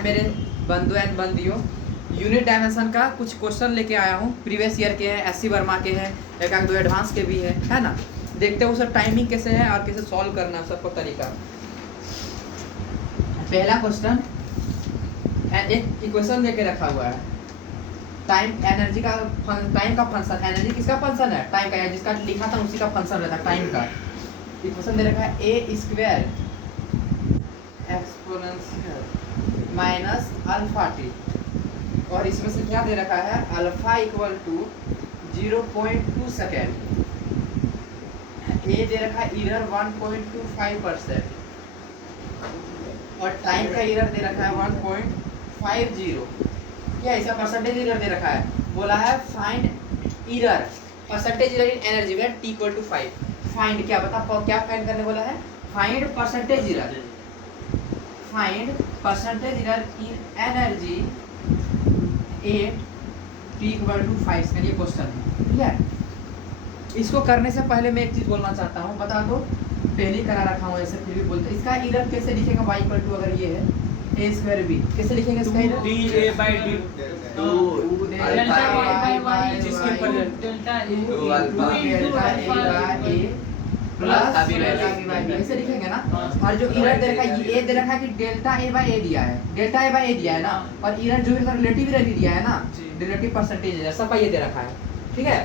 हाय मेरे बंधु एंड बंदियों, यूनिट डायमेंशन का कुछ क्वेश्चन लेके आया हूँ। प्रीवियस ईयर के हैं, एससी वर्मा के हैं, एक आध दो एडवांस के भी है ना। देखते हैं उसका टाइमिंग कैसे है और कैसे सॉल्व करना है सबको तरीका। पहला क्वेश्चन, एक इक्वेशन लेके रखा हुआ है। टाइम एनर्जी का टाइम का फंक्शन, एनर्जी किसका फंक्शन है? टाइम का, या जिसका लिखा था उसी का फंक्शन रहता है टाइम का। इक्वेशन दे रखा है a square exponential minus alpha t, और इसमें से क्या दे रखा है? Alpha equal to 0.2 second, a दे रखा है इरर 1.25% और टाइम का इरर दे रखा है 1.50। क्या ऐसा परसेंटेज इरर दे रखा है? बोला है find error percentage error in energy when t equal to 5। Find क्या बता, क्या फाइंड करने बोला है? Find percentage error, find percentage error in energy at t equal to 5 का ये क्वेश्चन है। ठीक है, इसको करने से पहले मैं एक चीज बोलना चाहता हूँ, बता दो पहले ही करा रखा हूँ ऐसे, फिर भी बोलते इसका इरर कैसे लिखेगा? y इक्वल टू अगर ये है a स्क्वायर b, कैसे लिखेंगे इसका error? da/d to delta y जिसके ऊपर delta a plus delta b by b ऐसे लिखेंगे ना। और जो इरर दे रखा है ये दे रखा है कि डेल्टा a बाय a दिया है, डेल्टा a बाय a दिया है ना, और इरर जो है रिलेटिव इरर भी दिया है ना, रिलेटिव परसेंटेज है सबका ये दे रखा है। ठीक है,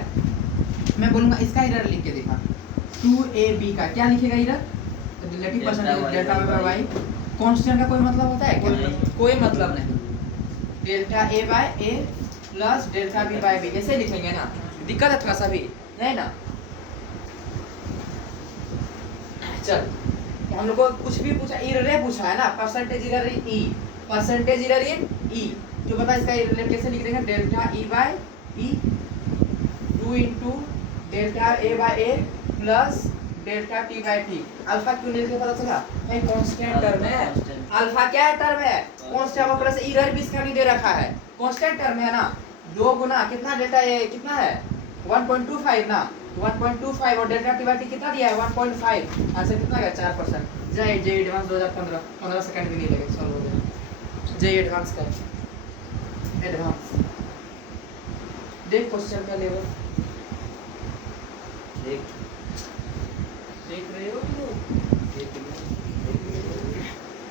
मैं बोलूंगा इसका इरर लिख के दिखा। 2ab का क्या लिखेगा error? Relative percentage delta by y. Constant का कोई मतलब होता है क्या? कोई मतलब नहीं। Delta a by a plus delta b by b ऐसे लिखेंगे ना। दिक्कत है थोड़ा सा भी नहीं ना। चल, हम लोग को कुछ भी पूछा, इरर पूछा है ना, percentage error in e, percentage error in e, जो बता इसका इरर कैसे लिख देंगे? Delta e by e 2 into delta a by a plus delta t by t. Alpha क्यों नहीं लिखे पता चला? ये कांस्टेंट टर्म है। अल्फा क्या है? टर्म है कांस्टेंट, और प्लस इरर भी इसका नहीं दे रखा है, कांस्टेंट टर्म है ना। 2 गुना कितना डेल्टा ए कितना है? 1.25 ना, 1.25 और डेल्टा टी बाय टी कितना दिया है? 1.5। आंसर कितना गया? 4%। जे एडवांस 2015, 15 सेकंड भी नहीं लगे, सॉल्व हो गया। जे एडवांस का एडवांस देख क्वेश्चन का लेवल देख रहे हो?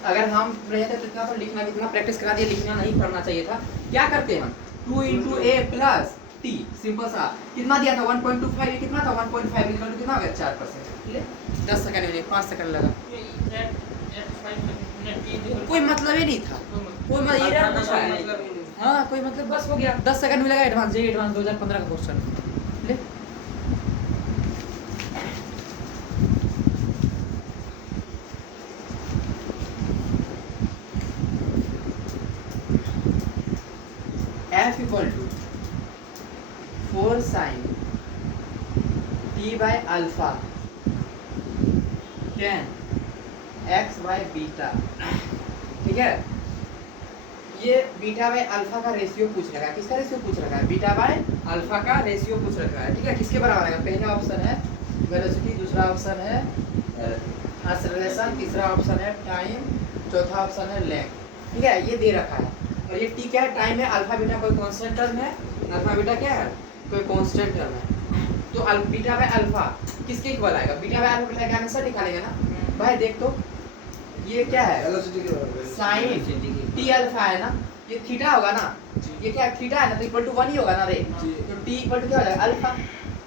अगर हम रहते तो इतना तो लिखना, कितना प्रैक्टिस करा दिया, लिखना नहीं पढ़ना चाहिए था। क्या करते हैं हम? 2 इंटू ए प्लस टी, सिंपल सा। कितना दिया था? 1.25, कितना था? 1.5 इक्वल टू कितना हो गया? 4%। ठीक है, 10 सेकंड में 5 सेकंड लगा, कोई मतलब ही नहीं था, कोई मतलब इरर पूछा है। हाँ, कोई मतलब, बस हो गया, 10 सेकंड मिलेगा। एडवांस जे एडवांस 2015 का क्वेश्चन ले। F equal to 4 sine t by alpha tan x by beta. ठीक है, ये बीटा बाय अल्फा का रेशियो पूछ रखा है। किसका रेशियो पूछ रखा है? बीटा बाय अल्फा का रेशियो पूछ रखा है। ठीक है, किसके बराबर आएगा? पहला ऑप्शन है वेलोसिटी, दूसरा ऑप्शन है एक्सेलरेशन, तीसरा ऑप्शन है टाइम, चौथा ऑप्शन है लेंथ। ठीक है, ये दे रखा है। और ये टी क्या है? टाइम है। अल्फा बीटा कोई कांस्टेंट टर्म है, अल्फा बीटा क्या है? कोई कांस्टेंट टर्म है। तो बीटा बाय अल्फा किसके इक्वल आएगा? बीटा बाय अल्फा का आंसर निकालेंगे ना भाई। देख तो ये क्या है? साइन टी अल्फा है ना, ये थीटा होगा ना, ये क्या थीटा है ना, तो इक्वल टू 1 ही होगा ना रे। तो टी इक्वल टू क्या हो जाएगा? अल्फा।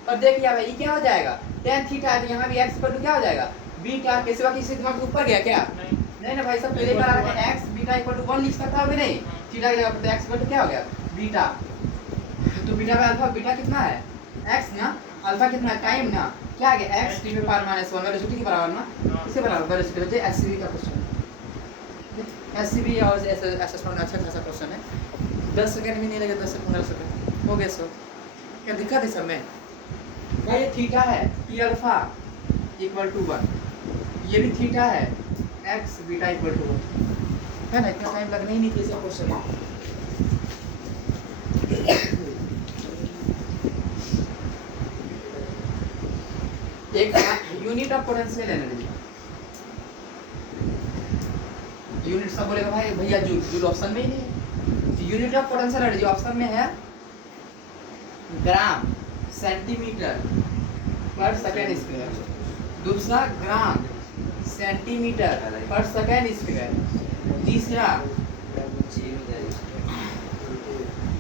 और देख लिया भाई, ये क्या हो जाएगा? tan थीटा है, तो यहाँ भी x इक्वल टू क्या हो जाएगा? बीटा। के सिवा किसी दिमाग ऊपर गया क्या? नहीं ना भाई, सब पहले करा रखा है। x बीटा इक्वल टू 1 लिख सकता हो कि नहीं? थीटा की जगह पर x इक्वल टू क्या हो गया? बीटा। तो बीटा बाय अल्फा, बीटा कितना है? x ना, अल्फा कितना है? टाइम ना, क्या आ गया? x t पे पावर माइनस 1 वेलोसिटी के बराबर ना, इसके बराबर वेलोसिटी होती है। एससीबी का क्वेश्चन, एससीबी और असेसमेंट अच्छा खासा क्वेश्चन है। 10 सेकंड भी नहीं लगे, 10 से 15 सेकंड हो गए। सो क्या दिक्कत है सब में भाई? ये थीटा है, t अल्फा इक्वल टू 1, ये भी थीटा है, x बीटा इक्वल टू 1 है ना। इतना टाइम लगना ही नहीं था इसका क्वेश्चन में। एक unit of potential energy, unit सब बोलेगा भाई भैया जूल, जूल ऑप्शन में ही नहीं है। Unit of potential energy option में है ग्राम सेंटीमीटर पर सेकेंड स्क्वायर, दूसरा ग्राम सेंटीमीटर पर सेकेंड स्क्वायर, तीसरा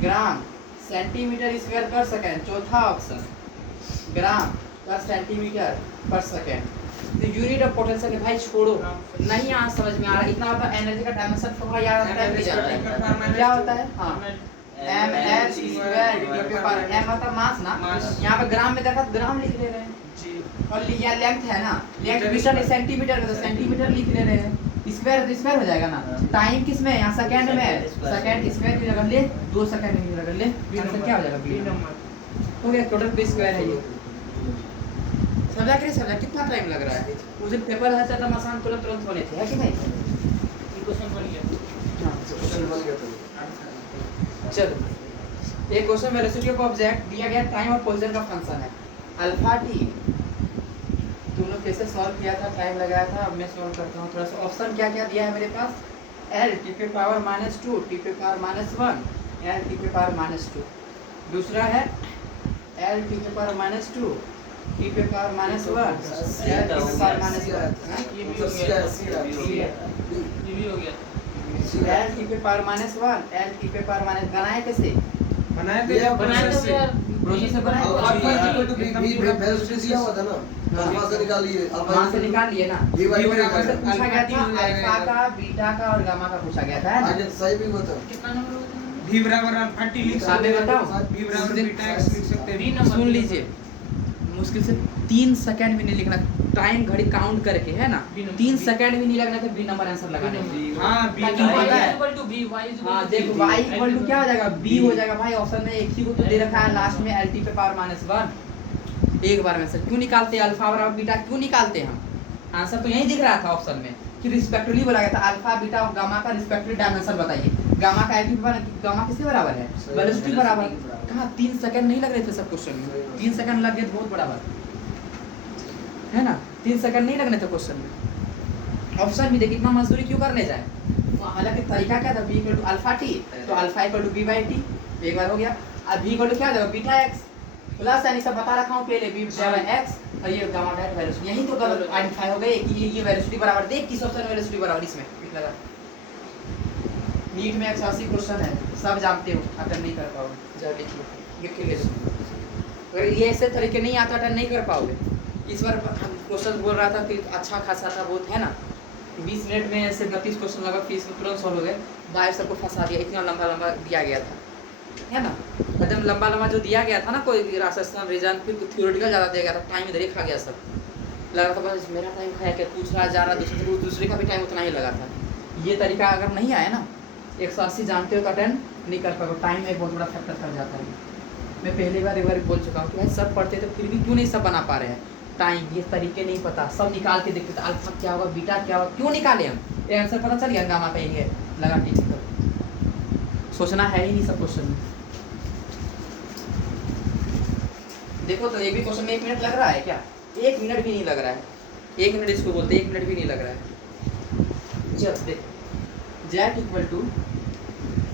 ग्राम सेंटीमीटर स्क्वायर पर सेकेंड, चौथा ऑप्शन ग्राम पर सेंटीमीटर पर सेकेंड। तो यूनिट ऑफ पोटेंशियल के भाई छोड़ो, नहीं यहाँ समझ में आ रहा, इतना होता है एनर्जी का डायमेंशन थोड़ा याद आता है क्या होता है। हाँ एम एच स्क्वायर डी पर एम मतलब मास ना, यहाँ पे ग्राम में देखा ग्राम लिख ले रहे हैं जी, और यह लेंथ है ना, लेंथ मीटर सेंटीमीटर में तो सेंटीमीटर लिख ले रहे हैं, स्क्वायर तो स्क्वायर हो जाएगा ना। टाइम किस में यहाँ सेकंड में, सेकंड स्क्वायर की जगह ले 2 सेकंड की जगह ले, आंसर क्या हो जाएगा बी नंबर हो गया। टोटल बी स्क्वायर है ये। समझा कि नहीं समझा, कितना टाइम लग रहा है। उस दिन पेपर है तो आसान तुरंत तुरंत होने थे, है कि नहीं। क्वेश्चन बन गया, हां क्वेश्चन बन गया। चलो एक क्वेश्चन में रेसिड्यू का ऑब्जेक्ट दिया गया, टाइम और पोजीशन का फंक्शन है अल्फा टी। तुम लोग कैसे सॉल्व किया था, टाइम लगाया था, अब मैं सॉल्व करता हूँ थोड़ा सा। ऑप्शन क्या क्या दिया है मेरे पास, एल टी पे पावर -2, टी पे पावर -1, एल टी पे पावर -2। दूसरा है एल टी पे पावर -2, टी पे पावर -1, एल टी पे पावर -1। ये भी हो गया, एल टी पे पावर -1, एल टी पे पावर -, बनाए कैसे, बनाए तो प्रोसेस से बनाए, alpha equal to b velocity दिया हुआ था ना, अल्फा से निकाल लिए, अल्फा से निकाल लिए ना। ये बराबर से पूछा गया था अल्फा का, बीटा का और गामा का पूछा गया था, है ना। आज सही भी होता, कितना नंबर होता है, v बराबर अल्फा टी लिख सकते हैं, बताओ v बराबर बीटा x लिख सकते हैं। सुन लीजिए, मुश्किल से 3 सेकंड भी नहीं लिखना, टाइम घड़ी काउंट करके, है ना। 3 सेकंड भी नहीं लगना था बी नंबर आंसर लगाने में। हां b equal to b, y equal to, हां देखो y इक्वल टू क्या हो जाएगा, b हो जाएगा भाई। ऑप्शन में एक ही को तो दे रखा है लास्ट में, lt पे पावर -1। एक बार में सर क्यों निकालते हैं, अल्फा बराबर बीटा क्यों निकालते हैं हम, आंसर तो यही दिख रहा था ऑप्शन में कि रिस्पेक्टिवली बोला गया था अल्फा बीटा और गामा का रिस्पेक्टिव डायमेंशन बताइए। गामा का lt पर गामा किसके बराबर है, वेलोसिटी बराबर। कहां 3 सेकंड नहीं लग रहे थे सब क्वेश्चन में, 3 सेकंड लग गए बहुत बड़ा बात है ना। 3 सेकंड नहीं लगने थे क्वेश्चन में। ऑप्शन भी देखिए इतना मजदूरी क्यों करने जाए, हालांकि तरीका क्या था, b equal to alpha t, तो alpha equal to b by t, एक बार हो गया। अब b इक्वल टू क्या हो जाएगा, बीटा x प्लस, यानी सब बता रखा हूं पहले, b बाई x और ये गामा डैट वेलोसिटी। यही तो गलत आइडेंटिफाई हो गए कि ये वेलोसिटी बराबर, देख किस ऑप्शन में वेलोसिटी बराबर, इसमें लगा। नीट में 180 क्वेश्चन है, सब जानते हो, अटेंड नहीं कर पाओगे, जब लिखिए लिख के ले लो। अगर ये ऐसे तरीके नहीं आता अटेंड नहीं कर पाओगे। इस बार क्वेश्चन बोल रहा था कि अच्छा खासा था बहुत, है ना। 20 मिनट में ऐसे 32 क्वेश्चन लगा, फीस में तुरंत सॉल्व हो गए। बाहर सबको फंसा दिया, इतना लंबा लंबा दिया गया था, है ना। एकदम लंबा लंबा जो दिया गया था ना, कोई राजस्थान रीजन, फिर थ्योरेटिकल ज़्यादा दिया गया था, टाइम इधर ही खा गया सब। लगा था बस मेरा टाइम खाया क्या, पूछ रहा जा रहा, दूसरे का भी टाइम उतना ही लगा था। ये तरीका अगर नहीं आया ना, 180 जानते हो तो अटेंड नहीं कर पाओगे, टाइम में एक बहुत बड़ा फैक्टर कर जाता है। मैं पहली बार एक बार बोल चुका हूँ कि भाई सब पढ़ते तो फिर भी क्यों नहीं सब बना पा रहे हैं, टाइम ये तरीके नहीं पता, सब निकाल के देखते थे अल्फा क्या होगा बीटा क्या होगा, क्यों निकाले हम, ये आंसर पता चल गया गामा का, ये लगा ठीक है, सोचना है ही नहीं सब क्वेश्चन में। देखो तो एक भी क्वेश्चन में 1 मिनट लग रहा है क्या, 1 मिनट भी नहीं लग रहा है, 1 मिनट इसको बोलते 1 मिनट भी नहीं लग रहा है। जब देख जेट इक्वल टू,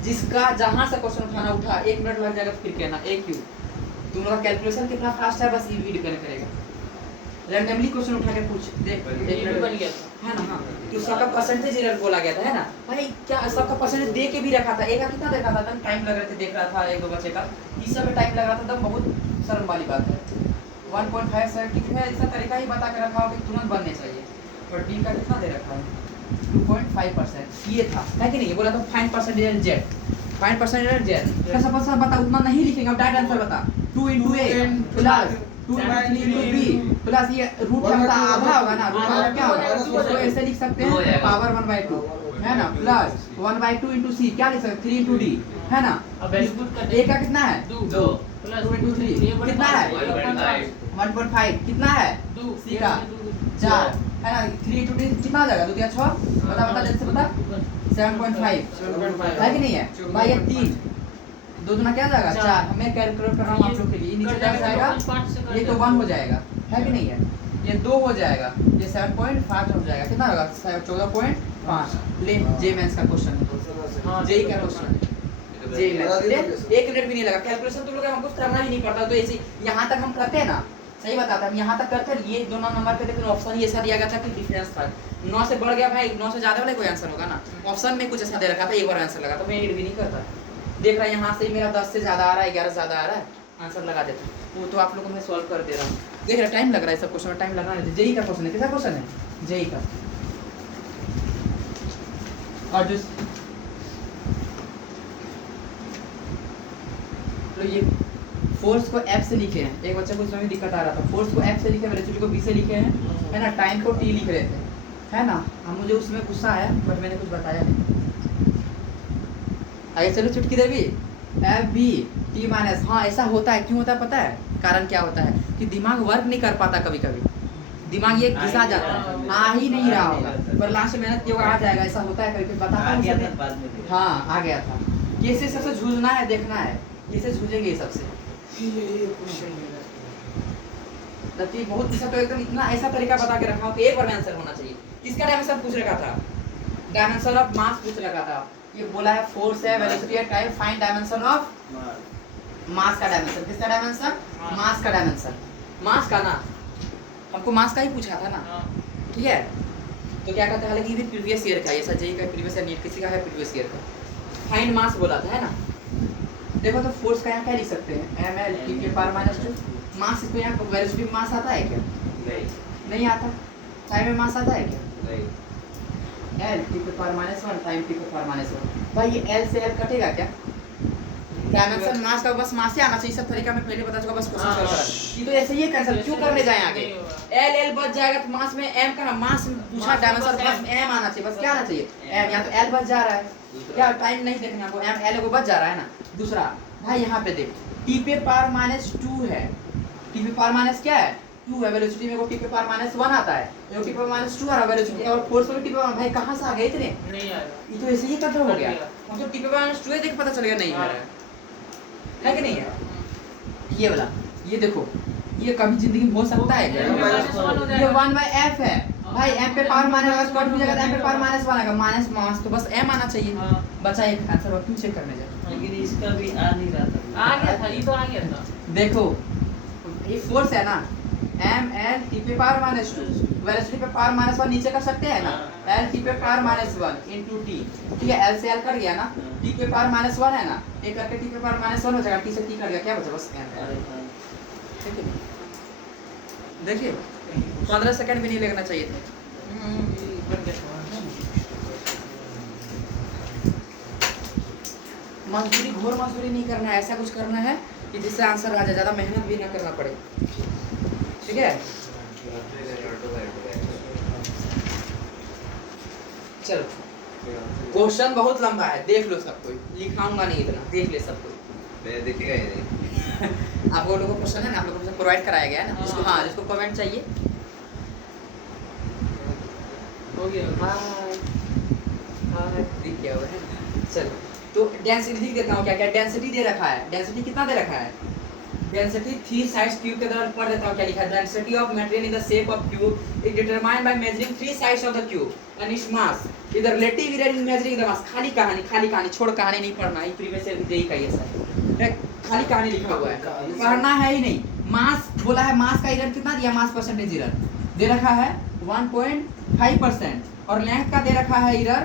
जिसका जहां से क्वेश्चन उठाना उठा 1 मिनट लग जाएगा, फिर कहना ए क्यू। तुम लोग का कैलकुलेशन कितना फास्ट है बस ये डिपेंड करेगा। रैंडमली क्वेश्चन उठा के पूछ देख, 1 मिनट बन गया है ना। हाँ तो सबका परसेंटेज एरर बोला गया था, है ना भाई। क्या सबका परसेंटेज दे के भी रखा था, एक का कितना देखा था, तब टाइम लग रहे थे, देख रहा था 1-2 बच्चे का, तीसरा में टाइम लग रहा था, तब बहुत शर्म वाली बात है। 1.5 में ऐसा तरीका ही बता के रखा हो कि तुरंत बनने चाहिए, और डी का कितना दे रखा है 2.5%, ये था है कि नहीं। बोला था find percentage Z, find percentage Z, कैसा पता बता, उतना नहीं लिखेंगे, अब डायरेक्ट आंसर बता 2 × a प्लस 2 × 3 × b प्लस ये रूट का बता आधा होगा ना, रूट का क्या होगा, इसको ऐसे लिख सकते हैं पावर 1/2 है ना, प्लस 1/2 × c क्या लिख सकते 3 × d है ना। अब a का कितना है 2 प्लस 2 × 3 कितना है 1.5 कितना है 2 c का 4 है ना, 3 × d कितना हो जाएगा 2 × 6 बता जल्दी से बता 7.5 है कि नहीं है भाई। ये 3 2 दूना क्या जाएगा 4, मैं कैलकुलेट कर रहा हूँ आप लोग के लिए, नीचे जाएगा ये तो 1 हो जाएगा है कि नहीं है, ये 2 हो जाएगा, ये 7.5 हो जाएगा, कितना होगा 14.5 5 ले जे मेंस का क्वेश्चन है, जेई का क्वेश्चन है, जेई मेंस ले 1 मिनट भी नहीं लगा। कैलकुलेशन तुम लोग हमको करना ही नहीं पड़ता, तो ऐसे यहाँ तक हम करते हैं ना, सही बताता हम यहाँ तक करते हैं। ये दोनों नंबर पे देखो ऑप्शन ये ऐसा दिया गया था कि डिफरेंस था, 9 से बढ़ गया भाई, 9 से ज्यादा वाला कोई आंसर होगा ना, ऑप्शन में कुछ ऐसा दे रखा था, एक बार आंसर लगा तो मैं एड भी नहीं करता। देख रहा है यहाँ से मेरा 10 से ज्यादा आ रहा है, 11 से ज्यादा आ रहा है, आंसर लगा देता, वो तो आप लोगों को मैं सॉल्व कर दे रहा हूँ। देख रहा टाइम लग रहा है सब क्वेश्चन में, टाइम लगा रहा है। जेई का क्वेश्चन है, किसका क्वेश्चन है, जेई का। और जो तो ये फोर्स को F से लिखे हैं, एक बच्चे को इसमें दिक्कत आ रहा था, फोर्स को F से लिखे, वेलोसिटी को B से लिखे हैं, है ना, टाइम को T लिख रहे थे, है ना। अब मुझे उसमें गुस्सा आया बट मैंने कुछ बताया नहीं। आगे चलो चुटकी देवी, एफ बी टी माइनस, हाँ ऐसा होता है, क्यों होता है पता है, कारण क्या होता है कि दिमाग वर्क नहीं कर पाता, कभी कभी दिमाग ये घिसा जाता है, आ ही नहीं रहा होगा, पर लास्ट में मेहनत किया आ जाएगा, ऐसा होता है कभी बता हाँ आ गया था। कैसे सबसे झूलना है, देखना है कैसे झूलेंगे सबसे, बहुत तो एकदम इतना ऐसा तरीका बता के रखा हो कि एक बार में आंसर होना चाहिए। किसका डायमेंशन पूछ रखा था, डायमेंशन ऑफ मास पूछ रखा था, ये बोला है फोर्स है, वेलोसिटी है, time, find dimension of mass का डायमेंशन, किसका डायमेंशन, मास का डायमेंशन, मास का ना, हमको मास का ही पूछा था ना, ठीक है। तो क्या कहता है, हालांकि ये प्रीवियस ईयर का, ये सही का प्रीवियस ईयर, नीट किसी का है प्रीवियस ईयर का, फाइंड मास बोला था, है ना। देखो तो फोर्स का यहाँ क्या लिख सकते हैं, एम एल टी के पावर माइनस 2, मास इसको यहाँ वेलोसिटी में मास आता है क्या, नहीं आता, टाइम में मास आता है क्या, एल टी के पावर माइनस 1, टाइम टी के पावर माइनस 1, भाई ये एल से एल कटेगा क्या, डायमेंशन मास का बस मास ही आना चाहिए, सब तरीका में पहले बता चुका, बस क्वेश्चन सॉल्व करा, ये तो ऐसे ही कैंसिल क्यों करने जाए आगे, एल एल बच जाएगा तो मास में एम का, मास पूछा डायमेंशन बस एम आना चाहिए, बस क्या आना चाहिए एम, यहाँ तो एल बच जा रहा है, क्या टाइम नहीं देखना आपको, एम एल को बच जा रहा है ना। दूसरा भाई यहाँ पे देख, टी पे पावर माइनस 2 है, टी पे पावर माइनस क्या है 2 है, वेलोसिटी में को टी पे पावर माइनस 1 आता है, टी पे पावर माइनस 2 आ रहा है वेलोसिटी, और फोर्स में टी पे पावर, भाई कहाँ से आ गए इतने, नहीं आया, ये तो ऐसे ही कट हो गया, मतलब टी पे पावर माइनस 2 है, देख पता चल गया नहीं है कि नहीं है, ये वाला, ये देखो ये कभी जिंदगी में हो सकता है क्या, ये 1/f है भाई, m पे पावर माइनस कट भी जाएगा, m पे पावर माइनस 1 आएगा, माइनस मास तो बस m आना चाहिए, बचा एक आंसर, और क्यों चेक करने जाए, लेकिन इसका भी आ नहीं रहा था, आ गया था, ये तो आ गया था। देखो ये फोर्स है ना, m l t पे पावर माइनस 2, वेलोसिटी पे पावर माइनस 1 नीचे कर सकते हैं ना, l t पे पावर माइनस 1 इनटू t, ठीक है, l से l कट गया ना, t पे पावर माइनस 1 है ना, एक करके t पे पावर माइनस 1 हो जाएगा, t से t कट गया, क्या बचा बस m, देखिए 15 सेकंड भी नहीं लगना चाहिए था। मजदूरी, घोर मजदूरी नहीं करना है, ऐसा कुछ करना है कि जिससे आंसर आ जाए, ज़्यादा मेहनत भी ना करना पड़े, ठीक है। चलो क्वेश्चन बहुत लंबा है, देख लो सब कोई, लिखाऊंगा नहीं इतना, देख ले सब कोई, मैं देखेगा ही नहीं। आप लोगों को क्वेश्चन है ना, आप लोगों को प्रोवाइड कराया गया है ना, जिसको हाँ जिसको कमेंट चाहिए, हो गया, हाय हाय ठीक क्या हुआ है। चलो तो डेंसिटी लिख देता हूँ, क्या क्या डेंसिटी दे रखा है, डेंसिटी कितना दे रखा है, डेंसिटी 3 साइड्स क्यूब के द्वारा पढ़ देता हूँ, क्या लिखा है, density of material in the shape of cube is determined by measuring 3 sides of the cube and its mass is the relative area in measuring the mass. खाली कहानी छोड़, कहानी नहीं पढ़ना है, प्रीवियस ईयर यही का ये सर, खाली कहानी लिखा हुआ है, पढ़ना है ही नहीं। मास बोला है, मास का एरर कितना दिया, मास परसेंटेज एरर दे रखा है 1.5%, और लेंथ का दे रखा है एरर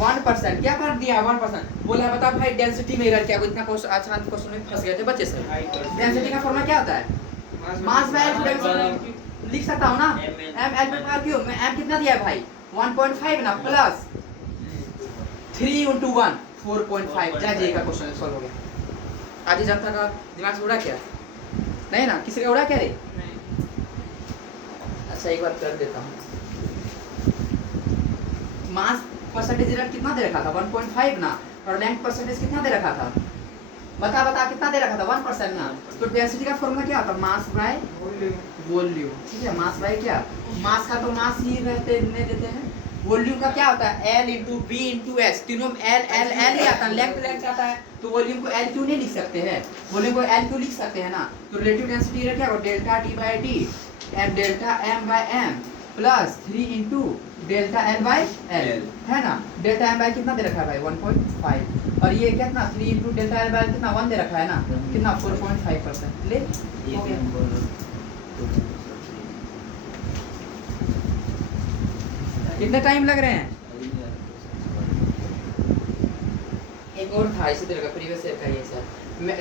1%, क्या फर्क दिया 1%, बोला है बता भाई डेंसिटी में एरर क्या, इतना आसान क्वेश्चन में फंस गए थे बच्चे सर। डेंसिटी का फॉर्मूला क्या होता है, मास बाय डेंसिटी, लिख सकता हूं ना, m l पे पावर क्यूब में m कितना दिया है भाई 1.5 ना, प्लस 3 × 1 4.5, जय का क्वेश्चन सॉल्व हो गया। आज जनता का दिमाग से उड़ा क्या, नहीं ना, किसी का उड़ा क्या रे, अच्छा एक बार कर देता हूँ, मास परसेंटेज एरर कितना दे रखा था 1.5 ना, और लेंथ परसेंटेज कितना दे रखा था, बता कितना दे रखा था 1% ना, तो डेंसिटी का फॉर्मूला क्या होता है, मास बाय वॉल्यूम, ठीक है, मास बाय क्या, मास का तो मास ही रहते नहीं देते हैं, वॉल्यूम का क्या होता है L × B × S, तीनों L ही आता है, लेंथ आता है, तो वॉल्यूम को L क्यों नहीं लिख सकते हैं, वॉल्यूम को L क्यों लिख सकते हैं ना, तो रिलेटिव डेंसिटी क्या होगा delta T/T m delta m/m plus 3 into delta l by L L। है ना। डेल्टा एल बाई कितना दे रखा है भाई 1.5 और ये कितना 3 इंटू डेल्टा एल बाई कितना 1 दे रखा है ना, कितना 4.5% ले हो गया। कितना टाइम लग रहे हैं? एक और था इसी तरह का प्रीवियस ईयर का ये सर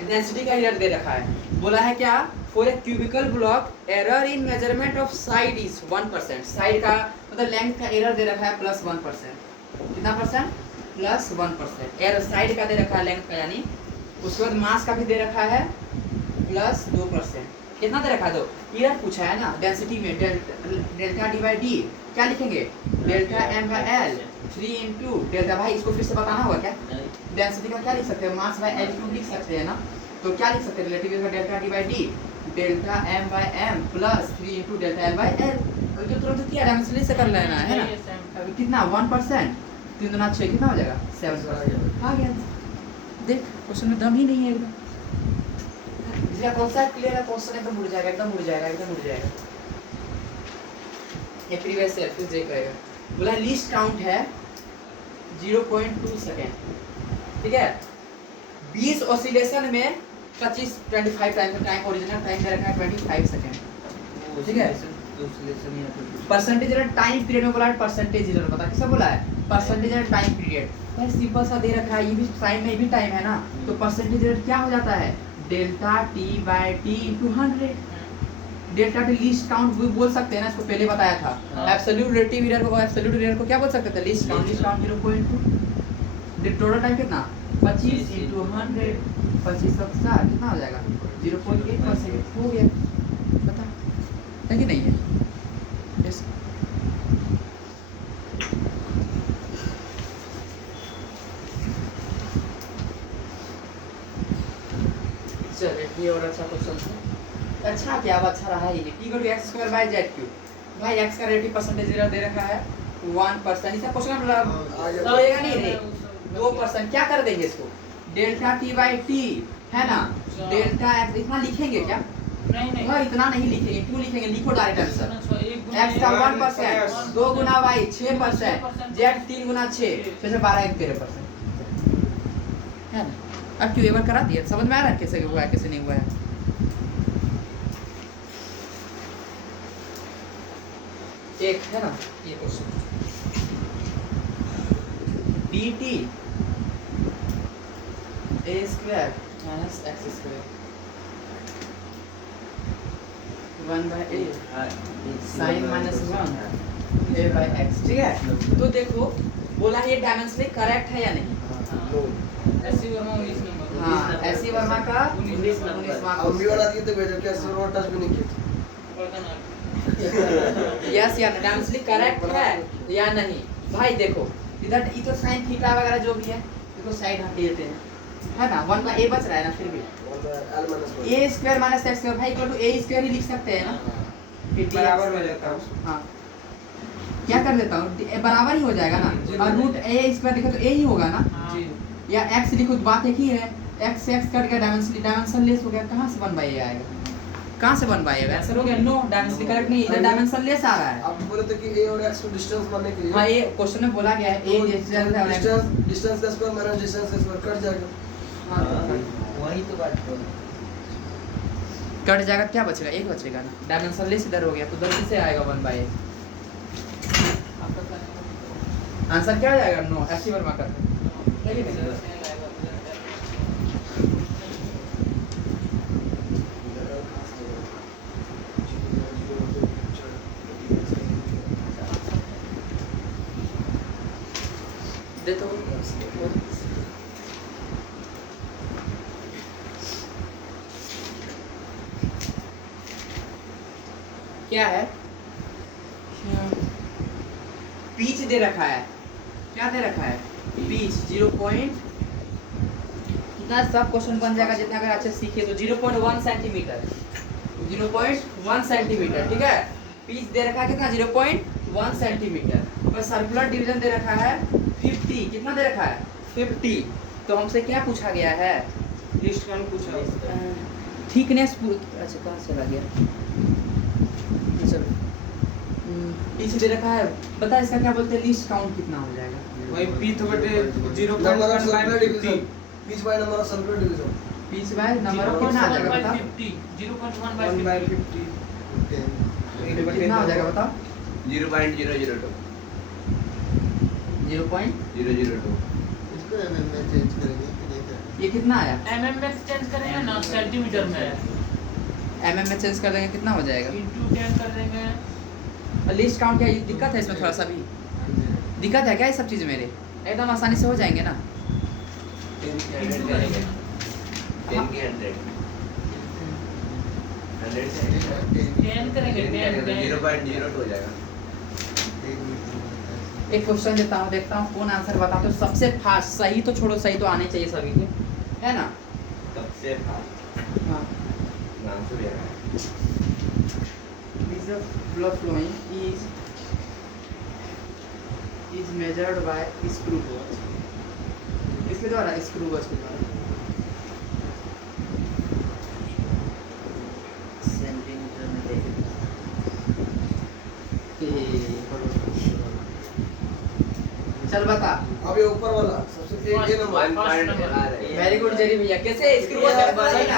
डेंसिटी का एरर दे रखा है। बोला है क्या for a cubical block error in measurement of side is 1%। Side का मतलब लेंथ का एरर दे रखा है +1%। कितना परसेंट? +1%। एरर साइड का दे रखा है लेंथ का, यानी उसके बाद मास का भी दे रखा है +2%। कितना दे रखा है? दो एरर पूछा है ना डेंसिटी में डेल्टा डी बाई डी क्या लिखेंगे? Delta m by l 3 into delta. भाई इसको फिर से बताना होगा क्या? डेंसिटी का क्या लिख सकते हैं? मास बाय एल क्यूब लिख सकते हैं ना। तो क्या लिख सकते हैं? रिलेटिव का delta d by d delta m by m plus 3 into delta l by l. तो जो तुरंत किया डायमेंशन से कर लेना है ना। अभी कितना 1%, 3 दूना 6 कितना हो जाएगा? 7% आ गया। देख क्वेश्चन में दम ही नहीं है एकदम। इसका कॉन्सेप्ट क्लियर है, क्वेश्चन एकदम उड़ जाएगा, एकदम उड़ जाएगा, एकदम उड़ जाएगा। ये प्रीवियस ईयर फिर देख रहेगा। बोला लीस्ट काउंट है 0.2 सेकेंड, ठीक है। 20 ऑसिलेशन में 25 टाइम ओरिजिनल टाइम दे रखा है 25 सेकेंड, ठीक है। परसेंटेज एरर टाइम पीरियड में बोला है परसेंटेज एरर, पता किसका बोला है? Percentage error time period. भाई सिंपल सा दे रखा है, ये भी टाइम में, ये भी टाइम है ना। तो परसेंटेज एरर क्या हो जाता है? Delta T by T into 100। Delta T least count भी बोल सकते हैं ना, इसको पहले बताया था। एब्सोल्यूट रिलेटिव एरर को, एब्सोल्यूट एरर को क्या बोल सकते थे? Least count 0.2। टोटल टाइम कितना? 25 इंटू 100, 25 का 60 कितना हो जाएगा? 0.8% हो गया। बता है कि नहीं है? यस। चलिए ये और अच्छा क्वेश्चन है। अच्छा क्या अब अच्छा रहा ही नहीं। T equal to x square by z cube. भाई एक्स का रिलेटिव परसेंटेज एरर दे रखा है 1%। इसका क्वेश्चन मतलब लगेगा नहीं रे 2%। क्या कर देंगे इसको? डेल्टा टी बाई टी है ना, डेल्टा एक्स इतना लिखेंगे क्या? नहीं भाई इतना नहीं लिखेंगे। क्यों लिखेंगे? लिखो डायरेक्ट आंसर। एक्स का 1%, 2 गुना वाई 6%, जेड 3 गुना 6 से 12 1 13% है ना। अब क्यों एक बार करा दिया, समझ में आ रहा है कैसे हुआ है कैसे नहीं हुआ है। एक है ना ये question dt a square minus x square 1 by a sine minus 1 a by x, ठीक है। तो देखो बोला ये डायमेंशनली करेक्ट है या नहीं? ऐसी वर्मा 19 नंबर। हाँ ऐसी वर्मा का 19वां अम्मी वाला दिए तो भेजो क्या सर और टच भी नहीं किया। यस या डायमेंशनली करेक्ट है या नहीं? भाई देखो इधर तो साइन थीटा वगैरह जो भी है इसको साइड हटा देते हैं, है ना। 1 बाय a बच रहा है ना, फिर भी a square minus x square भाई इक्वल टू a स्क्वायर ही लिख सकते हैं ना। फिर बराबर हो जाता है। हाँ क्या कर देता हूँ बराबर ही हो जाएगा ना। और रूट a स्क्वायर लिखो तो a ही होगा ना, या x लिखो तो बात एक ही है। x से x कट गया, डायमेंशन लेस हो गया, कहाँ से 1 बाय a आएगा? कहाँ से 1 बाय a आंसर हो गया? नो डायमेंशनली करेक्ट नहीं, इधर डायमेंशन लेस आ रहा है। आप बोले थे कि a और x को डिस्टेंस मानने के लिए। हाँ ये क्वेश्चन में बोला गया है a डिस्टेंस है और x डिस्टेंस का स्क्वायर माइनस डिस्टेंस का स्क्वायर कट जाएगा। हाँ, वही तो बात बोल। कट जाएगा, क्या बचेगा? एक बचेगा ना। डायमेंशन लेस इधर हो गया तो उधर से आएगा 1 बाय a। आंसर क्या हो जाएगा? नो। ऐसी वर्मा कर दे तो क्या है? पीच दे रखा है। क्या दे रखा है? पीच 0 कितना सब क्वेश्चन बन जाएगा जितना अगर अच्छे सीखे तो 0.1 सेंटीमीटर, 0.1 सेंटीमीटर, ठीक है। पीच दे रखा है कितना? 0.1 सेंटीमीटर। और सर्कुलर डिवीजन दे रखा है 50। कितना दे रखा है? 50। तो हमसे क्या पूछा गया है? लिस्ट का पूछा। थिकनेस। अच्छा कहाँ चला गया? चलो पीछे दे रखा है, बता इसका क्या बोलते हैं, लीस्ट काउंट कितना हो जाएगा? भाई पीथ बटे number of 0.1 circular by division pitch by number of circular division पीछे बाय नंबर ऑफ कितना आ जाएगा बता? 0.1 1 बाय बाय 50 कितना हो जाएगा बताओ? 0.002 0.002 इसको एमएम में चेंज करेंगे कि नहीं करेंगे? ये कितना आया? एमएम में चेंज करेंगे ना, सेंटीमीटर में है, एमएम में चेंज कर देंगे कितना हो जाएगा? इनटू 10 कर देंगे। लिस्ट काउंट क्या, ये दिक्कत है इसमें थोड़ा सा भी दिक्कत है क्या? ये सब चीज़ मेरे एकदम आसानी से हो जाएंगे ना। 10 की 100 करेंगे, 10 की 100 से 10 करेंगे, 10 0.02 हो जाएगा। एक क्वेश्चन देता हूँ, देखता हूँ कौन आंसर बता तो सबसे फास्ट, सही तो छोड़ो, सही तो आने चाहिए सभी के, है ना? सबसे फास्ट हाँ। आंसर ये है। Is the flow flowing is measured by screw gauge. इसके द्वारा स्क्रू गॉज के द्वारा सेंटीमीटर में देखेंगे। चल बता। अब ये ऊपर वाला सबसे ये नंबर 1.8 वेरी गुड जरी भैया, कैसे स्क्रू गॉज का पता है ना?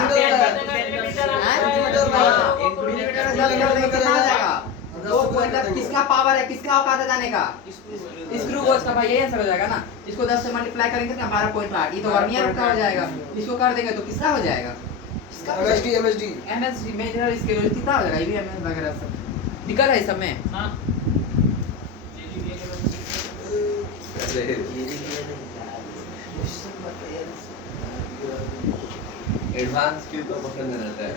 दो मतलब किसका पावर है, किसका औकात है जाने का? स्क्रू गॉज का भाई, यही आंसर हो जाएगा ना। इसको 10 से मल्टीप्लाई करेंगे तो 12.8, ये तो वर्नियर का हो जाएगा। इसको कर देंगे तो किसका हो जाएगा? MSD MSD MSD major scale कितना हो जाएगा? ये भी एमएस वगैरह सब दिक्कत है सब में। हां एडवांस क्यों तो पसंद नहीं रहता है।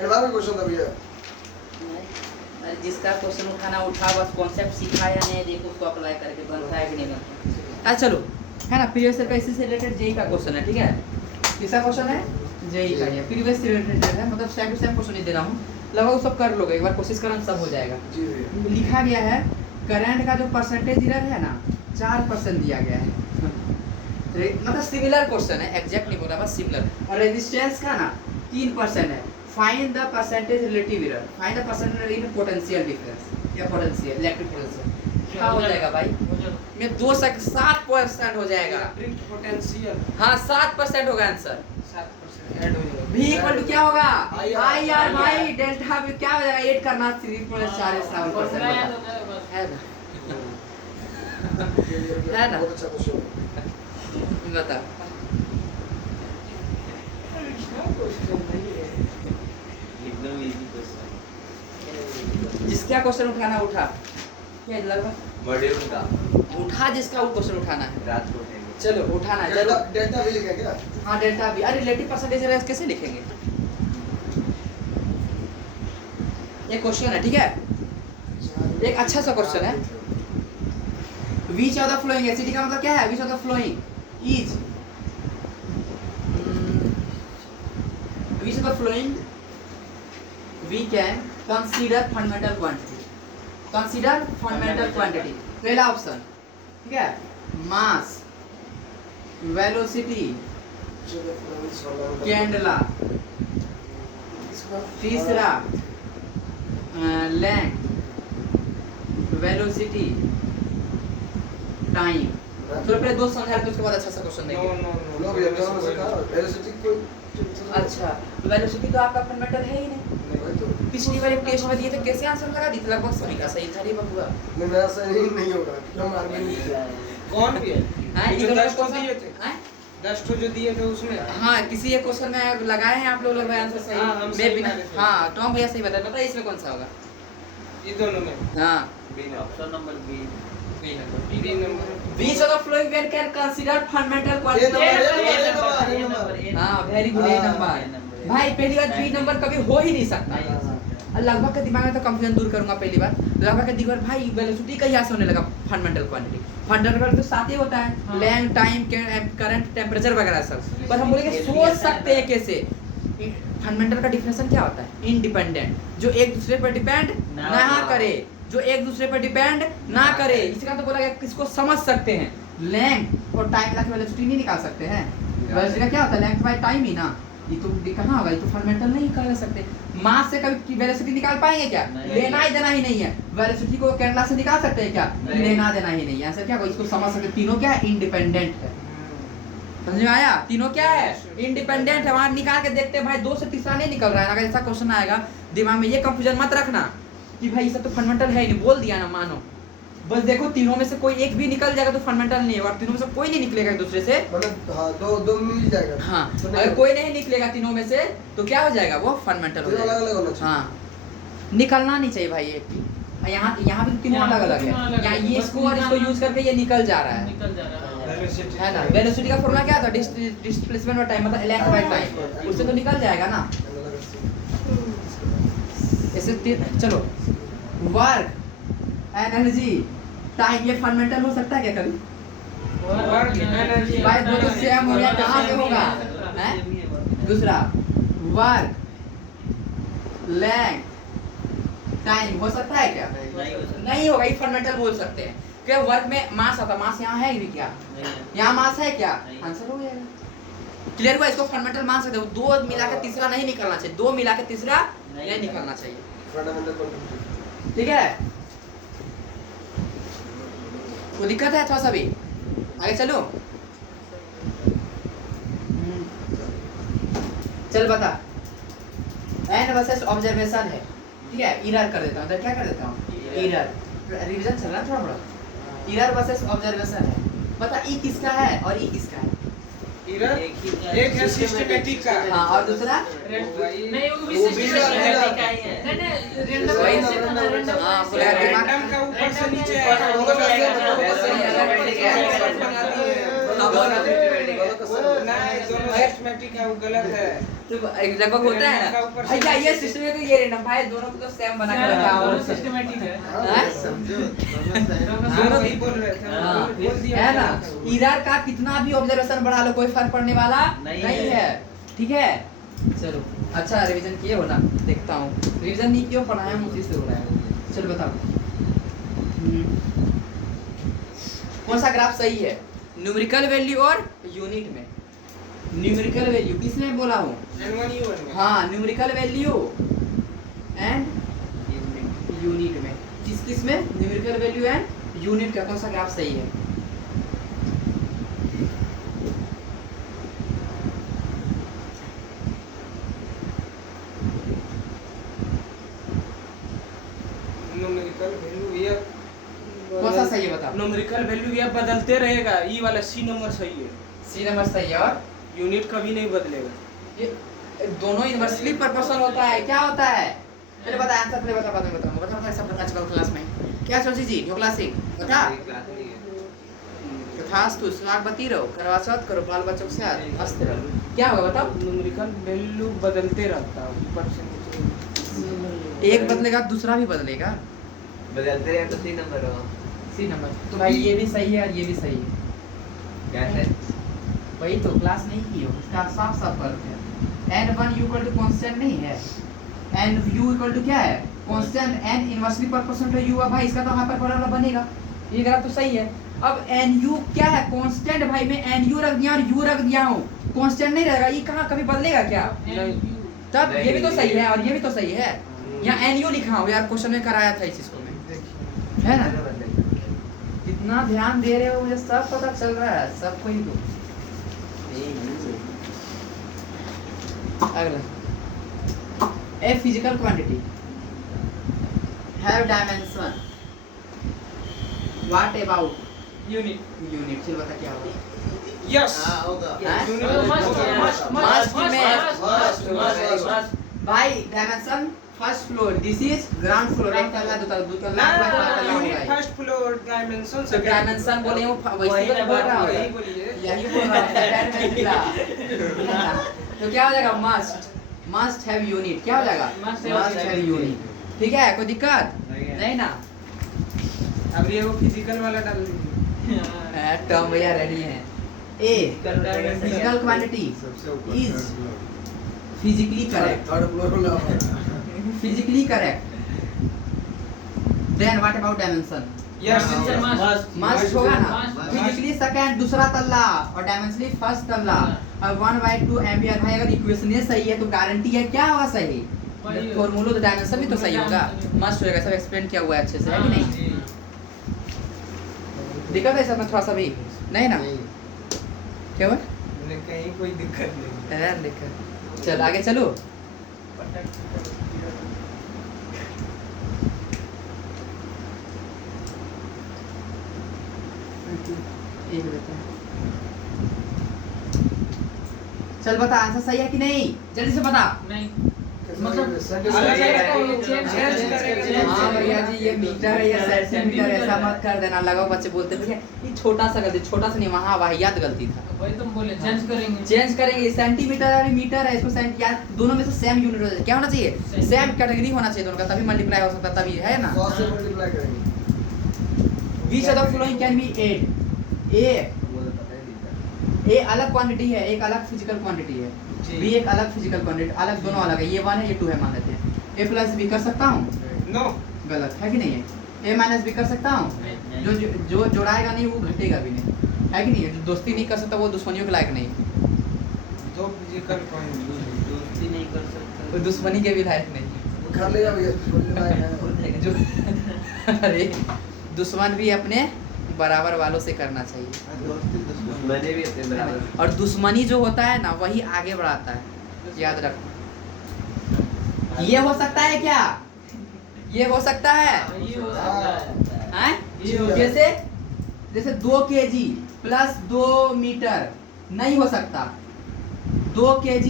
एडवांस में क्वेश्चन था भैया। जिसका क्वेश्चन उठाना उठा, बस कॉन्सेप्ट सीखा या नहीं देखो उसको अप्लाई करके बनता है कि नहीं बनता। अच्छा चलो, है ना, प्रीवियस ईयर का इसी से रिलेटेड जेई का क्वेश्चन है, ठीक है? किसका क्वेश्चन है? जेई का। ये प्रीवियस से रिलेटेड है, मतलब सेम टू सेम क्वेश्चन नहीं दे रहा हूं, लगभग सब कर लोगे, एक बार कोशिश करना सब हो जाएगा। जी भैया। लिखा गया है करंट का जो परसेंटेज एरर है ना 4% दिया गया है। मतलब सिमिलर क्वेश्चन है, एग्जैक्ट नहीं बोला, बस सिमिलर। और रेजिस्टेंस का ना 3% है। Find the percentage relative error, find the percentage in potential difference या पोटेंशियल इलेक्ट्रिक पोटेंशियल। क्या हो जाएगा भाई? में 2 से 7% हो जाएगा। इलेक्ट्रिक पोटेंशियल हाँ 7% होगा आंसर। 7% ऐड हो जाएगा। V इक्वल टू क्या होगा? I R भाई डेल्टा भी क्या हो जाएगा? 8 करना 3.47% याद हो जाएगा बस। है ना? है ना? बहुत अच्छा क्वेश्चन। बता। एकदम इजी क्वेश्चन। जिसका क्वेश्चन उठाना उठा, क्या लगभग मॉड्यूल का उठा, जिसका वो क्वेश्चन उठाना है। रात को उठेंगे। चलो उठाना है डेल्टा जरूर। डेल्टा भी लिखा क्या? हाँ डेल्टा भी। अरे रिलेटिव परसेंटेज एरर कैसे लिखेंगे? ये क्वेश्चन है, ठीक है? एक अच्छा सा क्वेश्चन है। Which of the flowing acid का मतलब क्या है? Which of the flowing is which of the flowing we can consider fundamental quantity. Consider fundamental quantity. पहला ऑप्शन, ठीक है, मास, वेलोसिटी, कैंडला। तीसरा लेंथ, वेलोसिटी, टाइम। चलो पहले दो समझा तो उसके बाद अच्छा सा क्वेश्चन नो देंगे। नो लो नो भैया दोनों से कहा वेलोसिटी को अच्छा वेलोसिटी तो आपका फंडामेंटल है ही नहीं। वही तो पिछली बार एक टेस्ट में दिए थे, कैसे आंसर लगा दी थी? लगभग सभी का सही था रे बबुआ। नहीं मेरा सही नहीं होगा क्यों मार नहीं कौन भी है? हाँ जो इधर 10 कौन तो सा दिए थे। हाँ? 10 तो जो दिए थे उसमें हाँ किसी एक क्वेश्चन में लगाए हैं आप लोग लगभग आंसर सही। हाँ, हम मैं सही बिना मारे थे। हाँ टॉम भैया सही बता बताइए इसमें कौन सा होगा? ये दोनों में हाँ option number B. B number Which of the following when can consider fundamental a quantity? Number A number हाँ वेरी गुड, ए नंबर। भाई पहली बार बी नंबर कभी हो ही नहीं सकता। और लगभग के दिमाग में तो कंफ्यूजन दूर करूंगा पहली बार। लगभग के दिमाग भाई वेलोसिटी का यहाँ से होने लगा फंडामेंटल क्वांटिटी। फंडामेंटल तो साथ ही होता है, हाँ। लेंथ, टाइम, करंट, टेम्परेचर वगैरह सब। पर हम बोलेंगे सोच सकते हैं कैसे। फंडामेंटल का डिफिनेशन क्या होता है? इंडिपेंडेंट, जो एक दूसरे पर डिपेंड ना करे, जो एक दूसरे पर डिपेंड ना करे। इसका तो बोला गया किसको समझ सकते हैं। लेंथ और टाइम मिला के वेलोसिटी नहीं निकाल सकते हैं। वेलोसिटी का क्या होता है? लेंथ बाय टाइम ही ना। ये तो कहाँ होगा, ये तो फंडामेंटल नहीं कर सकते। मास से कभी वेलोसिटी निकाल पाएंगे क्या? नहीं। लेना ही देना ही नहीं है। वेलोसिटी को कैंडला से निकाल सकते हैं क्या? नहीं। लेना देना ही नहीं है। ऐसा क्या, इसको समझ सकते, तीनों क्या है, इंडिपेंडेंट है। समझ में आया? तीनों क्या है, इंडिपेंडेंट है। वहां निकाल के देखते हैं भाई, दो से तीसरा नहीं निकल रहा है। अगर ऐसा क्वेश्चन आएगा दिमाग में, ये कंफ्यूजन मत रखना कि भाई सब तो फंडामेंटल है ही नहीं, बोल दिया ना, मानो बस देखो तीनों में से कोई एक भी निकल जाएगा तो फंडामेंटल नहीं है, और तीनों में से कोई नहीं निकलेगा एक दूसरे से। मतलब हाँ, दो मिल जाएगा। हाँ, तो अगर कोई नहीं निकलेगा तीनों में से तो क्या हो जाएगा, वो फंडामेंटल हो तीनों जाएगा। अलग-अलग होना चाहिए। हाँ, निकलना नहीं चाहिए भाई एक भी। यहाँ भी तीनों अलग अलग है। यहाँ ये इसको और इसको यूज करके ये निकल जा रहा है, निकल जा रहा है। वेलोसिटी है ना। वेलोसिटी का फॉर्मूला क्या था, डिस्प्लेसमेंट और टाइम, मतलब लेंथ बाय टाइम, उससे तो निकल जाएगा ना। ऐसे चलो, वर्क, एनर्जी, टाइम, ये फंडामेंटल हो सकता है क्या कभी? वर्क एनर्जी भाई दो तो सेम हो गया, कहाँ से होगा? हैं? दूसरा वर्क, लेंथ, टाइम हो सकता है क्या? नहीं होगा, ये फंडामेंटल बोल सकते हैं। क्या वर्क में मास आता, मास यहाँ है भी क्या? यहाँ मास है क्या? नहीं। आंसर हो जाएगा। क्लियर हुआ? इसको फंडामेंटल मान सकते हो। दो मिला के तीसरा नहीं निकलना चाहिए, दो मिला के तीसरा नहीं निकलना चाहिए। Fundamental concept. ठीक है, तो दिक्कत है थोड़ा सा भी, आगे चलो। चल बता, एंड वर्सेस ऑब्जर्वेशन है, ठीक है। इरर कर देता हूँ, इधर क्या कर देता हूँ, इरर। रिवीजन चल रहा है थोड़ा बड़ा। इरर वर्सेस ऑब्जर्वेशन है, बता ई किसका है और ई किसका है? इरर एक है सिस्टमैटिक का। हाँ, और दूसरा नहीं, वो भी वो भी सिस्टमैटिक का ही है। नहीं, रैंडम वही कैसे ना, करना, random रैंडम हाँ, कैसे पूरा करना? दिमाग- रैंडम का ऊपर से नीचे ऊपर आएगा, से दोनों का नीचे सेम, आएगा। दोनों का सेम ठीक है। बना दिए हैं। हाँ, बोलो। नहीं, दोनों सिस्टमैटिक है, वो गलत है। तो लगभग होता है ना भैया, ये सिस्टम है तो ये रैंडम, भाई दोनों को तो सेम बना के रखा दोनों है। सिस्टमैटिक है। हाँ? समझो हाँ, वही बोल रहे थे, हाँ, बोल दिया। है ना। इरर का कितना भी ऑब्जर्वेशन बढ़ा लो, कोई फर्क पड़ने वाला नहीं नहीं है। ठीक है, चलो। अच्छा, रिवीजन किए हो ना? देखता हूँ रिवीजन नहीं क्यों पढ़ाए हम, उसी से हो रहा है। चलो बताओ, कौन सा ग्राफ सही है, न्यूमेरिकल वैल्यू और यूनिट में? न्यूमेरिकल वैल्यू किसने बोला हूँ? N1U1 में। हाँ, न्यूमेरिकल वैल्यू एंड यूनिट में। किस किस में? न्यूमेरिकल वैल्यू एंड यूनिट का कौन सा ग्राफ सही है? न्यूमेरिकल वैल्यू ये कौन सा सही है बताओ? न्यूमेरिकल वैल्यू ये बदलते रहेगा, ई वाला सी नंबर सही है, सी नंबर सही है, और यूनिट कभी नहीं बदलेगा। ये दोनों इनवर्सली प्रोपोर्शनल होता है, क्या होता है? पहले बता, आंसर पहले बता, बाद में बताऊंगा। बता सब बता चुका क्लास में। क्या सोची जी, जो क्लासिक बता। तथास्तु, स्वागती रहो, करवा चौथ करो, बाल बच्चों के साथ हंसते रहो। क्या होगा बताओ? न्यूमेरिकल वैल्यू बदलते रहता है, ऊपर से नीचे। एक बदलेगा दूसरा भी बदलेगा। बदलते रहे तो 3 नंबर होगा। सी नंबर तो भाई ये भी सही है और ये भी सही है। क्या है? वही तो क्लास नहीं की हो, इसका साफ साफ फर्क है। n1 इक्वल टू कांस्टेंट नहीं है, nu इक्वल टू क्या है, constant. n inversely proportional to u है भाई, इसका तो हाइपरबोला बनेगा। ये ग्राफ तो सही है। अब nu क्या है, कांस्टेंट भाई, मैं nu रख दिया और u रख दिया हूं, कांस्टेंट नहीं रहेगा। ये कहां कभी बदलेगा क्या? तब ये भी तो सही है और ये भी तो सही है। यहाँ nu लिखा हूं यार, क्वेश्चन में कराया था इस चीज को मैं, है ना। कितना ध्यान दे रहे हो, मुझे सब पता चल रहा है, सबको ही दो। अगला, a physical quantity have dimension, what about unit. Unit? चल बता क्या होगा। यस हाँ होगा। भाई dimension first floor, this is ground floor, एक तल्ला दो तल्ला तल्ला यूनिट होगा। फर्स्ट फ्लोर डायमेंशन तो डायमेंशन बोले वो वही वैसे ना बोल रहा बात, होगा। वही बोलिए। यही बोल रहा है। तो क्या हो जाएगा, मस्ट हैव यूनिट। क्या हो जाएगा, Must must have have unit. ठीक है, कोई दिक्कत नहीं ना? अब ये वो फिजिकल वाला डाल दीजिए। टर्म भैया रेडी है। A physical quantity is physically correct, third floor वाला। physically correct, then what about dimension? Yes must होगा ना। Must. फिजिकली सेकंड दूसरा तल्ला और डायमेंशनली फर्स्ट तल्ला। अब 1/2 एम्पियर भाई अगर इक्वेशन ये सही है तो गारंटी है क्या होगा सही, फॉर्मूला तो डायमेंशन भी तो सही होगा, मस्ट होएगा। सब एक्सप्लेन किया हुआ है अच्छे से, है कि नहीं? दिक्कत है सब में थोड़ा सा भी नहीं ना? क्या हुआ? कहीं कोई दिक्कत नहीं। है दिक्कत। चल आगे चलो। एक देते हैं। चल बता आंसर सही है कि नहीं, जल्दी से बता। नहीं मतलब हाँ भैया जी ये मीटर है या सेंटीमीटर, ऐसा मत कर देना। लगाओ बच्चे बोलते भैया ये छोटा सा गलती, छोटा सा नहीं, वहाँ वाहियात गलती था। वही तुम बोले चेंज करेंगे। चेंज करेंगे, सेंटीमीटर और मीटर है, इसको सेंट यार दोनों में से सेम यूनिट हो जाए, क्या होना चाहिए, सेम कैटेगरी होना चाहिए दोनों का, तभी मल्टीप्लाई हो सकता है, तभी है ना। 100 से मल्टीप्लाई करेंगे। Which of the following can be add. A अलग क्वांटिटी है, एक अलग फिजिकल क्वांटिटी है, बी एक अलग फिजिकल क्वांटिटी, अलग दोनों अलग है। ये 1 है ये 2 है मान लेते हैं। ए प्लस बी कर सकता हूँ? नो गलत है कि नहीं है? ए माइनस बी कर सकता हूँ? जो जोड़ाएगा नहीं वो घटेगा भी नहीं, है कि नहीं? जो दोस्ती नहीं कर सकता वो दुश्मनियों के लायक नहीं, दो फिजिकल पॉइंट दोस्ती नहीं कर सकता। वो दुश्मनी के भी लायक नहीं। कर लेगा भैया जो अरे दुश्मन भी अपने बराबर वालों से करना चाहिए, दोस्ती दुश्मनी भी अपने बराबर। और दुश्मनी जो होता है ना वही आगे बढ़ाता है, याद रखो। ये हो सकता है क्या? ये हो सकता है? ये हो सकता है। हैं? जैसे 2 kg प्लस 2 मीटर नहीं हो सकता, 2 kg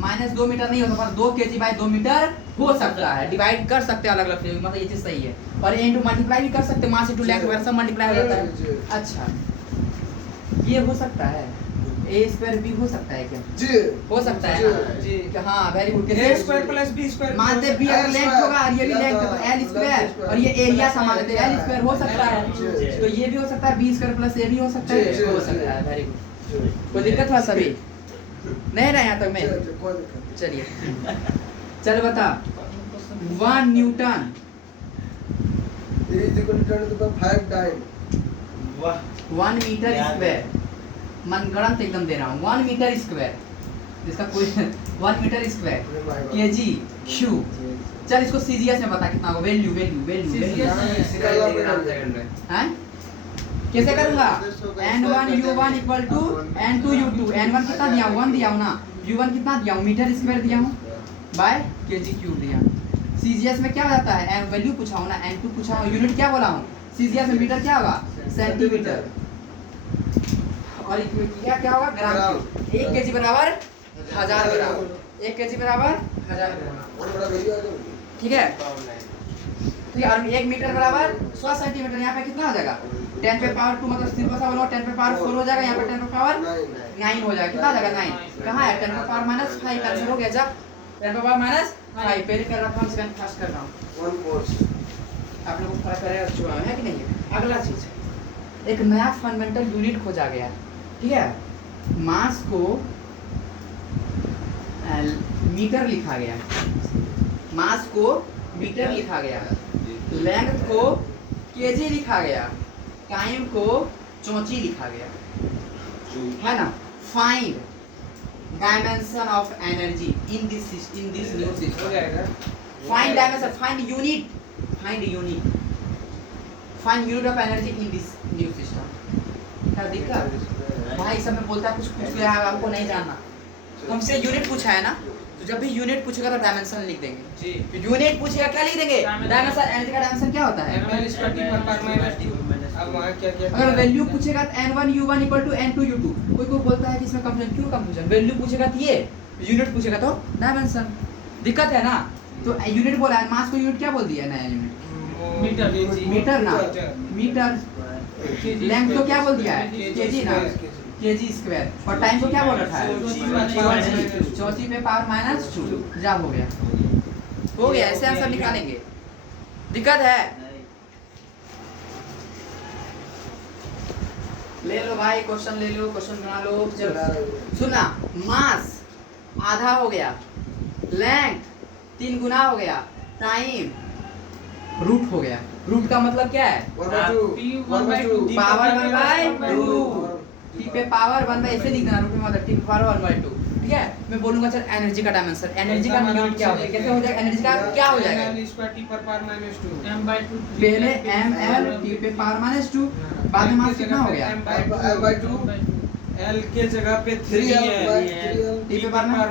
माइनस 2 मीटर नहीं हो सकता, 2 kg बाय 2 मीटर हो सकता है। डिवाइड कर सकते हैं अलग अलग, मतलब ये चीज सही है। और इनटू मल्टीप्लाई भी कर सकते हैं, मास इनटू लेंथ वगैरह सब मल्टीप्लाई हो जाता है। अच्छा ये हो सकता है, ए स्क्वायर बी हो सकता है क्या? जी हो सकता है ना? जी। हाँ वेरी गुड। ए स्क्वायर प्लस बी स्क्वायर मानते बी अगर लेंथ होगा और ये भी लेंथ तो एल स्क्वायर, और ये एरिया समान लेते हैं एल स्क्वायर, हो सकता है। जी। तो ये भी हो सकता है, बी स्क्वायर प्लस ए भी हो सकता है, जी, हो जी, सकता है। जी। Very good. कोई दिक्कत हुआ सभी? नहीं रहा यहाँ तक में? कोई दिक्कत चलिए चल बता 1 न्यूटन नहीं। Is equal to 10 to the 5 time. वाह 1 मीटर याद स्क्वायर, मनगढ़ंत एकदम दे रहा हूँ। 1 मीटर स्क्वायर, इसका कोई 1 मीटर स्क्वायर केजी क्यूब। चल इसको सीजीएस में बता कितना होगा, वैल्यू वैल्यू वैल्यू वैल्यू हैं? कैसे करूंगा? n1 u1 equal to n2 u2। n1 कितना दिया हूँ? 1 दिया हूँ ना। u1 कितना दिया हूँ? मीटर स्क्वायर दिया हूँ बाय केजी क्यूब दिया। सीजीएस में क्या हो जाता है? वैल्यू पूछा हूँ ना, n2 पूछा हूँ, यूनिट क्या बोला हूँ? सीजीएस में मीटर क्या होगा? सेंटीमीटर। और क्या क्या होगा? ग्राम। 1 केजी बराबर 1000 ग्राम, 1 केजी बराबर 1000 ग्राम। और बड़ा वैल्यू आ जाएगा। ठीक है ठीक है। और 1 मीटर बराबर 100 सेंटीमीटर। यहाँ पे कितना हो जाएगा? 10 पे पावर 2 मतलब सिंपल सा बोलो 10 पे पावर 4 हो जाएगा, यहाँ पे 10 पे पावर 9 हो जाएगा। कितना हो जाएगा? 9 कहाँ है? 10 पे पावर माइनस 5 आंसर हो गया। जब 10 पे पावर माइनस 5 पहले कर रहा था, हम सेकंड फास्ट कर रहा हूँ। 1 कोर्स। आप लोगों को फर्क करेगा छुआ है कि नहीं है? अगला चीज एक नया फंडामेंटल यूनिट खोजा गया, ठीक है? मास को मीटर लिखा गया, मास को मीटर लिखा गया, लेंथ को केजी लिखा गया, टाइम को चौंची लिखा गया, है ना? Find dimension of energy in this new हो सिस्टम। जाएगा। Find dimension, find unit, find unit, find unit of energy in this new system. क्या दिक्कत भाई? सब में बोलता है कुछ पूछ लिया है आपको नहीं जानना। हमसे यूनिट पूछा है ना, तो जब भी यूनिट पूछेगा तो डायमेंशन लिख देंगे। जी यूनिट पूछेगा क्या लिख देंगे? डायमेंशन। एनर्जी का डायमेंशन क्या होता है? ml स्क्वायर पर पर माइनस 2। अब वहां क्या क्या अगर वैल्यू पूछेगा तो n1 u1 equal to n2 u2। कोई बोलता है कि इसमें कंफ्यूजन, क्यों कंफ्यूजन? वैल्यू पूछेगा तो ये, यूनिट पूछेगा तो डायमेंशन। दिक्कत है ना? तो यूनिट बोला है, मास को यूनिट क्या बोल दिया नया यूनिट? मीटर मीटर ना, मीटर। लेंथ को क्या बोल दिया है? केजी ना, केजी स्क्वायर। और टाइम को क्या बोल रखा है? चौथी पे पावर माइनस 2। जा हो गया, हो गया। ऐसे आंसर निकालेंगे। दिक्कत है? ले लो भाई, क्वेश्चन ले लो, क्वेश्चन बना लो। चलो सुना, मास आधा हो गया, लेंथ 3 गुना हो गया, टाइम रूट हो गया। रूट का मतलब क्या है? 1/2 पावर 1/2 टी पे पावर 1/, ऐसे लिखना रूट में मतलब टी पे पावर 1/2। ठीक है, मैं बोलूंगा सर एनर्जी का डायमेंशन, एनर्जी का यूनिट क्या होगा, कैसे हो जाएगा एनर्जी का, क्या हो जाएगा? पहले ml टी पे पावर -2, बाद में मास कितना हो गया? m/2 L के जगह पे 3 है। टी पे पावर3l² ना हो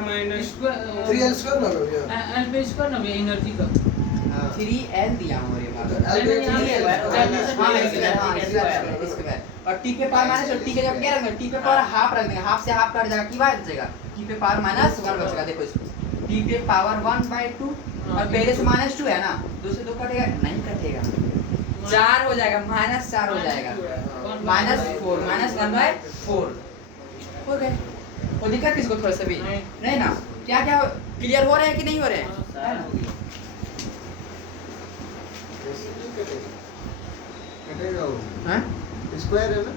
गया। एल पे स्क्वायर ना एनर्जी का 3l दिया हूं मेरे पास। L पे और टी पे पावर माइनस और टी के जगह क्या रखेंगे? टी पे पावर हाफ रख देंगे, हाफ से हाफ कट जाएगा, की बात बचेगा टी पे पावर -1 बचेगा। देखो इसको टी पे पावर 1/2 और पहले से -2 है ना, 2 से 2 कटेगा नहीं, कटेगा 4 हो जाएगा, -4 हो जाएगा, -4 -1/4 हो गए। वो दिक्कत किसको थोड़ा सा भी नहीं ना? क्या क्या क्लियर हो रहे हैं कि नहीं हो रहे हैं? कटेगा वो हाँ स्क्वायर है ना?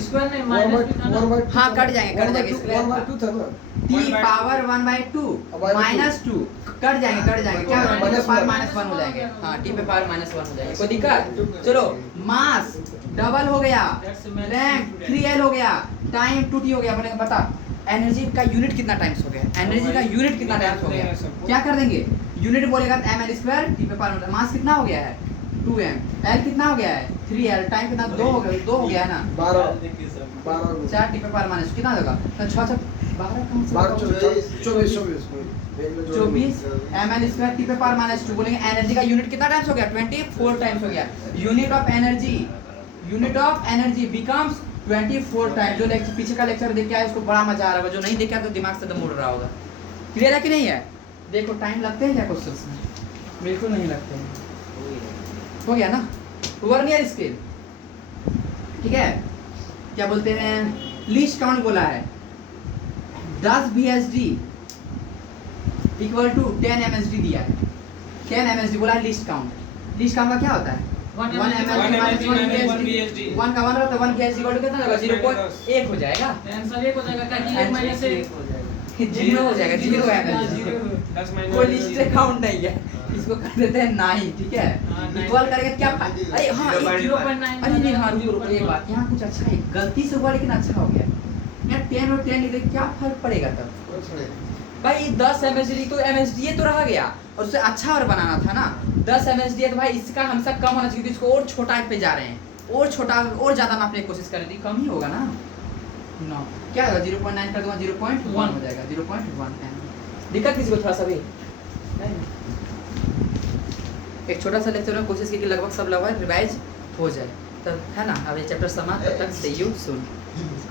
स्क्वायर नहीं माइनस भी था ना। 1/2 हाँ, कट जाएंगे, कट जाएंगे, 1/2 था ना? टी पावर 1/2 -2 कट जाएंगे, क्या होगा? टी पे पावर -1 हो जाएंगे। हाँ, टी पे पावर -1 हो जाएंगे, कोई दिक्कत? चलो, मास डबल हो गया, लेंथ 3l हो गया, टाइम 2t हो गया। मैंने बता एनर्जी का यूनिट कितना टाइम्स हो गया, एनर्जी का यूनिट कितना टाइम्स हो गया, क्या कर देंगे? यूनिट बोलेगा तो ml² टी पे पावर, मास कितना हो गया है 2m, l कितना हो गया है 3l, टाइम कितना 2 हो गया है ना, 12 4 टी पे पावर माइनस कितना होगा? तो 6 से 12 कहां से 24 24 ml² टी पे पावर -2 बोलेंगे। एनर्जी का यूनिट कितना टाइम्स हो गया? 24 टाइम्स हो गया। Unit of energy becomes 24 times. जो लेक्चर पीछे का लेक्चर देख के आया उसको बड़ा मजा आ रहा होगा, जो नहीं देखा तो दिमाग से दम उड़ रहा होगा। क्लियर है कि नहीं है? देखो टाइम लगते हैं क्या क्वेश्चंस में? बिल्कुल नहीं लगते हैं। हो गया ना? वर्नियर स्केल, ठीक है, क्या बोलते हैं? लीस्ट काउंट बोला है 10 VSD इक्वल टू 10 MSD दिया है। 10 MSD बोला है लीस्ट काउंट। लीस्ट काउंट का क्या होता है? 1 MSD -1 VSD। 1 का 1 रहता है, 1 VSD इक्वल टू कितना होगा? 0.1 हो जाएगा। आंसर 1 हो जाएगा, क्योंकि 1 माइनस से 0 हो जाएगा, 0 है, कोई लिस्ट काउंट नहीं है, इसको कर देते हैं 9। ठीक है, इक्वल करके क्या फायदा? अरे हाँ 0.9 अरे नहीं, हाँ रुको एक बात, यहाँ कुछ अच्छा है, गलती से हुआ लेकिन अच्छा हो गया यार। 10 और 10 लिख दे, क्या फर्क पड़ेगा तब भाई? 10 MSD तो MSD ये तो रह गया, और उससे अच्छा और बनाना था ना। 10 MSD है तो भाई इसका हमसे कम होना चाहिए, इसको और छोटा पे जा रहे हैं, और छोटा और ज्यादा नापने की कोशिश कर रहे थे, कम ही होगा ना। नो क्या होगा? 0.9 कर दूंगा, 0.1 हो जाएगा, 0.1। दिक्कत किसी को थोड़ा सा भी नहीं? एक छोटा सा लेक्चर में कोशिश की कि लगभग सब रिवाइज हो जाए, तब है ना। अब ये चैप्टर समाप्त, तब तक सी यू सून।